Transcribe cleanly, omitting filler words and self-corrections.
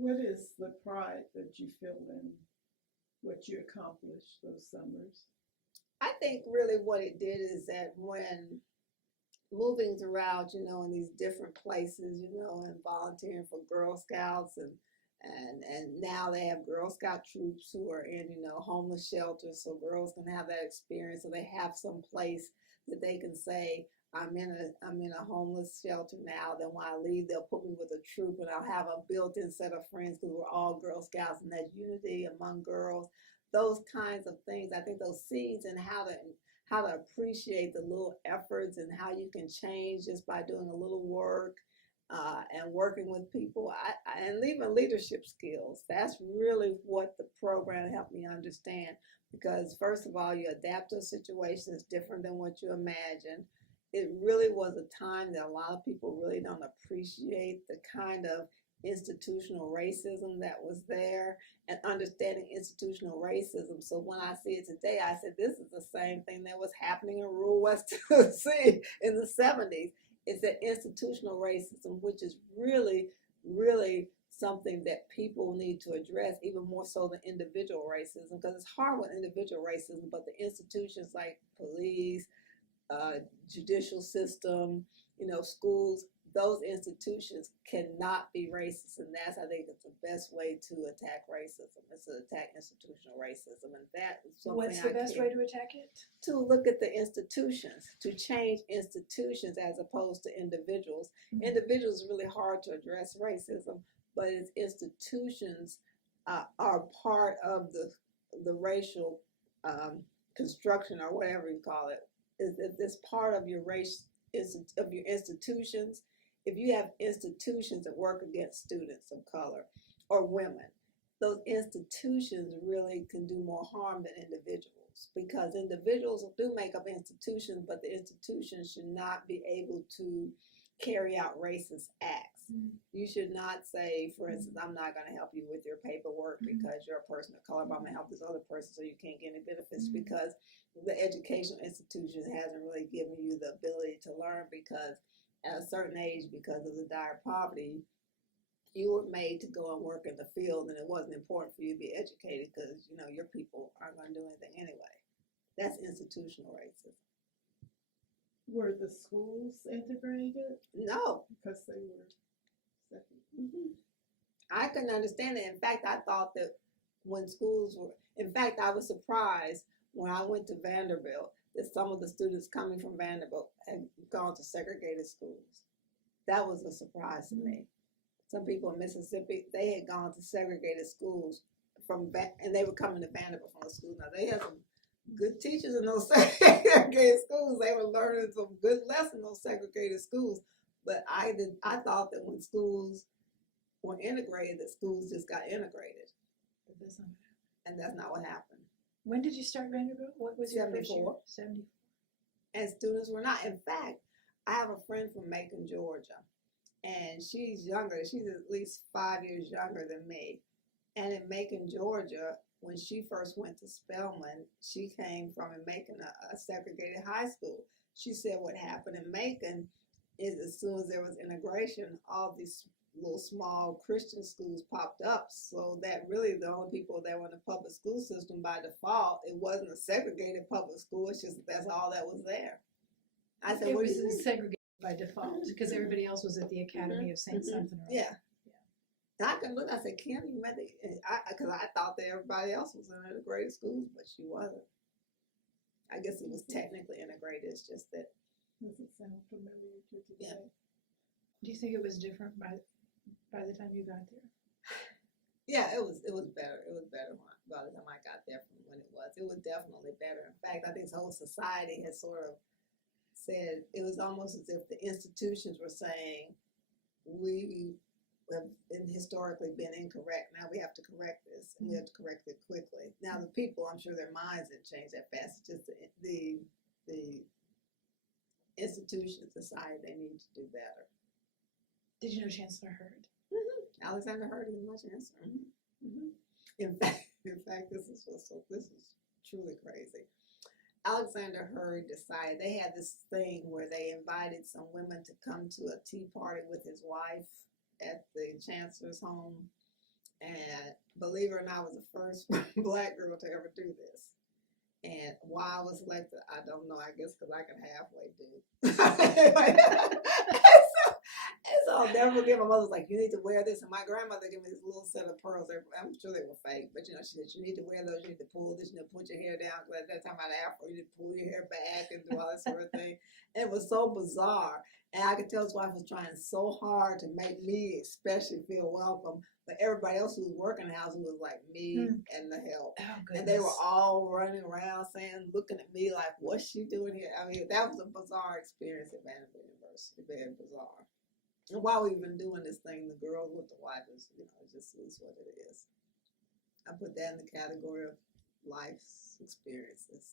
What is the pride that you feel in what you accomplished those summers? I think really what it did is that when moving throughout, in these different places, and volunteering for Girl Scouts and now they have Girl Scout troops who are in, homeless shelters, so girls can have that experience, so they have some place that they can say, I'm in a homeless shelter now. Then when I leave, they'll put me with a troop, and I'll have a built-in set of friends because we're all Girl Scouts, and that unity among girls. Those kinds of things. I think those seeds and how to appreciate the little efforts and how you can change just by doing a little work and working with people and even leadership skills. That's really what the program helped me understand. Because first of all, you adapt to a situation that's different than what you imagine. It really was a time that a lot of people really don't appreciate the kind of institutional racism that was there and understanding institutional racism. So when I see it today, I said, this is the same thing that was happening in rural West Tennessee in the 70s. It's that institutional racism, which is really, really something that people need to address, even more so than individual racism, because it's hard with individual racism, but the institutions like police, judicial system, schools, those institutions cannot be racist. And that's, I think, it's the best way to attack racism, is to attack institutional racism. And that is something. What's the best way to attack it? To look at the institutions, to change institutions as opposed to individuals. Mm-hmm. Individuals are really hard to address racism, but its institutions are part of the racial construction, or whatever you call it. It's part of your race, of your institutions. If you have institutions that work against students of color or women, those institutions really can do more harm than individuals, because individuals do make up institutions, but the institutions should not be able to carry out racist acts. Mm-hmm. You should not say, for instance, I'm not going to help you with your paperwork because you're a person of color, but I'm going to help this other person so you can't get any benefits, because the educational institution hasn't really given you the ability to learn, because at a certain age, because of the dire poverty, you were made to go and work in the field, and it wasn't important for you to be educated because, your people aren't going to do anything anyway. That's institutional racism. Were the schools integrated? No. Because they were separate. Mm-hmm. I couldn't understand it. In fact, I thought that when schools were, in fact, I was surprised when I went to Vanderbilt that some of the students coming from Vanderbilt had gone to segregated schools. That was a surprise to me. Some people in Mississippi, they had gone to segregated schools and they were coming to Vanderbilt from the school. Now, they had some good teachers in those segregated schools. They were learning some good lessons in those segregated schools. But I thought that when schools were integrated, that schools just got integrated. But that's not what happened. And that's not what happened. When did you start Vanderbilt? What was your first year? 74. And students were not. In fact, I have a friend from Macon, Georgia, and she's younger. She's at least 5 years younger than me. And in Macon, Georgia, when she first went to Spelman, she came from Macon, a segregated high school. She said what happened in Macon is, as soon as there was integration, all these little small Christian schools popped up, so that really the only people that were in the public school system by default, it wasn't a segregated public school, it's just that's all that was there. I said, what is it segregated by default? Because everybody else was at the Academy of Saint something or other. Yeah. And I can look, I said, Kim, you met because I thought that everybody else was in integrated schools, but she wasn't. I guess it was technically integrated, it's just that. Does it sound familiar to today? Yeah. Do you think it was different by the time you got there? Yeah, it was better. It was better by the time I got there from when it was. It was definitely better. In fact, I think the whole society has sort of said, it was almost as if the institutions were saying, we have historically been incorrect. Now we have to correct this, and we have to correct it quickly. Now the people, I'm sure their minds didn't change that fast. It's just the institutions decided they need to do better. Did you know Chancellor Heard? Mm-hmm. Alexander Heard is my chancellor. Mm-hmm. Mm-hmm. In fact, this is truly crazy. Alexander Heard decided, they had this thing where they invited some women to come to a tea party with his wife at the chancellor's home, And believe it or not, I was the first black girl to ever do this. And why I was selected, I don't know. I guess because I can halfway do. And so I'll never forget. My mother's like, you need to wear this. And my grandmother gave me this little set of pearls. I'm sure they were fake, but she said, you need to wear those. You need to pull this. You need to put your hair down. Because at that time I had afro. You need to pull your hair back and do all that sort of thing. And it was so bizarre. And I could tell his wife was trying so hard to make me especially feel welcome. But everybody else who was working in the house was like me and the help. Oh, and they were all running around saying, looking at me like, what's she doing here? I mean, that was a bizarre experience at Vanderbilt University. Very bizarre. And while we've been doing this thing, the girls with the wives, it just is what it is. I put that in the category of life's experiences.